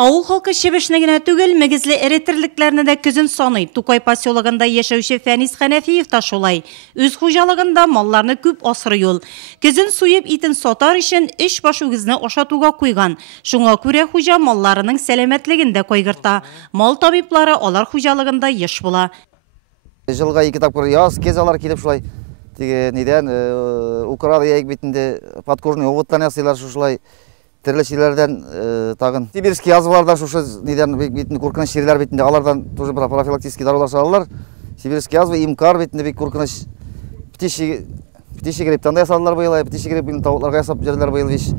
Ауыл халкы шебешне генә түгел, Мөгезле терлекләрне дә көзен саный. Тукай поселогында яшәүче Фәнис Хәнәфиев та шулай. Үз хуҗалыгында малларны күп асрый ул. Көзен суеп итен сатар өчен 3 баш үгезне ашатуга куйган. Шуңа күрә хуҗа малларының сәламәтлеген дә кайгырта. Мал табиблары алар хуҗалыгында еш була. Жылга 2 тапкыр яз кезалар килеп шулай. Теге нидән Украда яек битендә подкожный овоттан ясыйлар шулай. Терлекләрдән тагын сибирский языларда шушы нидән битне куркыныч ширләр битендә алардан тоже профилактик дарулар салалар. Сибирский язва имкар битендә бик куркыныч птичий грипптан да ясалар быел, птичий гриппын тавыкларга ясап җирләр быел биш.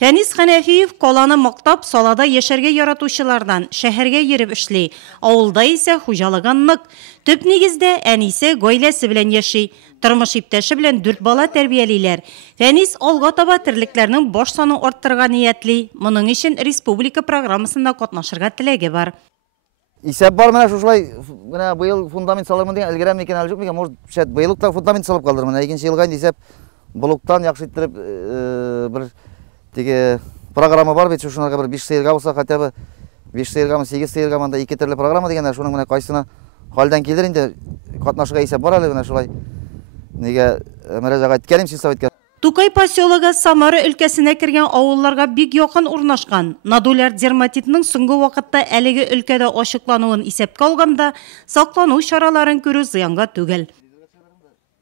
Фәнис Хәнәфиев коланы мактап салада яшәргә яратучылардан шәһәргә йөреп эшли. Авылда исә хуҗалыгын нык. Төп нигездә әнисе гаиләсе белән яши. Тормыш иптәше белән 4 бала тәрбиялиләр. Фәнис алга таба терлекләрнең баш санын арттырырга ниятли. Моның өчен республика программасында катнашырга теләге бар. Исәп бар менә шулай, менә быел фундамент салырмын дигән элгәрәм микән әле юк микән? Может, шәт быел та фундамент салып калдыр. Менә 2нче елга инде исәп блоктан яхшы иттереп бер теге программа бар бит, шунарга бер 5 сыерга булса, хотя бы 5 сыергамы, 8 сыергамы да 2 төрле программа дигәннәр, шуның менә кайсына хәлдән килер инде катнашырга исәп бар әле менә шулай. Нигә мөрәҗәгать иткәнем сельсоветка. Тукай поселогы Самары өлкәсенә кергән авылларга бик якын урнашкан. Нодуляр дерматитның соңгы вакытта әлеге өлкәдә ачыклануын исәпкә алганда, саклану чараларын күрү зыянга түгел.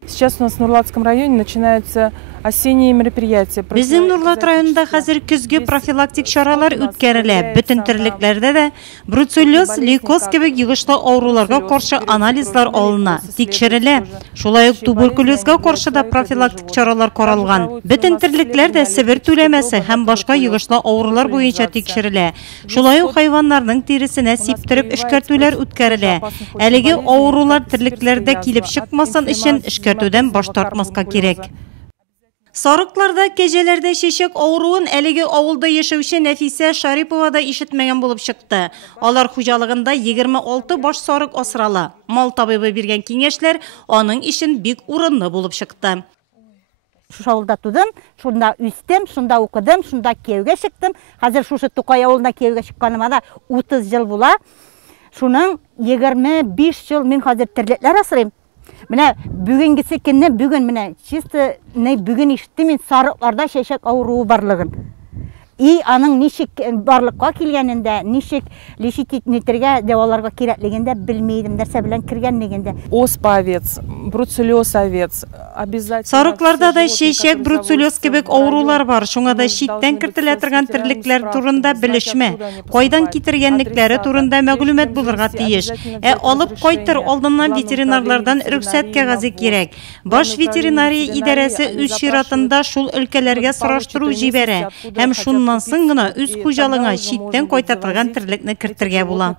Сейчас у нас в Нурлатском районе начинаются осенние мероприятия. Безнең Нурлат районында хәзер көзге профилактик чаралар үткәрелә. Бөтен терлекләрдә дә бруцеллез, лейкоз кебек йогышлы авыруларга каршы анализлар алына, тикшерелә. Шулай ук туберкулезга каршы да профилактик чаралар каралган. Бөтен терлекләрдә Себер түләмәсе һәм башка йогышлы авырулар буенча тикшерелә. Шулай ук хайваннарның тиресенә сиптереп эшкәртүләр үткәрелә. Әлеге авырулар терлекләрдә килеп чыкмасын өчен эшкәртүдән баш тартмаска кирәк. Сарыктарда, кәҗәләрдә чәчәк авыруын әлеге авылда яшәүче Нәфисә Шарипова да ишетмәгән булып чыкты. Алар хуҗалыгында 26 баш сарык асрала. Мал табибы биргән киңәшләр аның өчен бик урынлы булып чыкты. Шушы авылда тудым, шунда үстем, шунда укыдым, шунда кияүгә чыктым. Хәзер шушы Тукай авылына кияүгә чыкканыма да 30 ел була. Шуның 25 ел мин хәзер терлекләр асрыйм. Менә бүгенгесе көнне бүген менә чисто бүген ишеттем мин сарыкларда чәчәк авыруы барлыгын. И аның ничек барлыкка килгәнендә, ничек лечить итәргә, дәваларга кирәклеген дә белмәйдем, нәрсә белән кергәнлеген дә. Оспа овец, бруцеллез овец, обязательно. Сарыкларда да чәчәк, бруцеллез кебек авырулар бар. Шуңа да читтән кертелә торган терлекләр турында белешмә, кайдан китергәнлекләре турында мәгълүмат булырга тиеш. Алып кайтыр алдыннан ветеринарлардан рөхсәт кәгазе кирәк. Баш ветеринария идарәсе үз чиратында шул өлкәләргә сораштыру җибәрә һәм шуннан соң гына үз хуҗалыгына читтән кайтартылган терлекне кертергә була.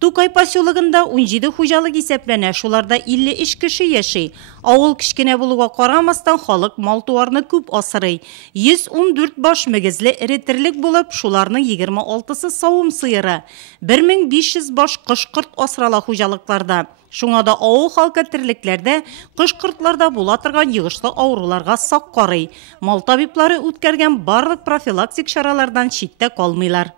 Тукай поселогында 17 хуҗалык исәпләнә, шуларда 53 кеше яши. Авыл кичкенә булуга карамастан халык мал-туарны күп асрый. 114 баш мөгезле терлек булып, шуларның 26-сы савым сыеры. 1500 баш кыш-кырт асрала хуҗалыкларда. Шуңа да авыл халкы терлекләрдә, кыш-кыртларда була торган йогышлы авыруларга сак карый. Мал табиблары үткәргән барлык профилактик чаралардан читтә калмыйлар.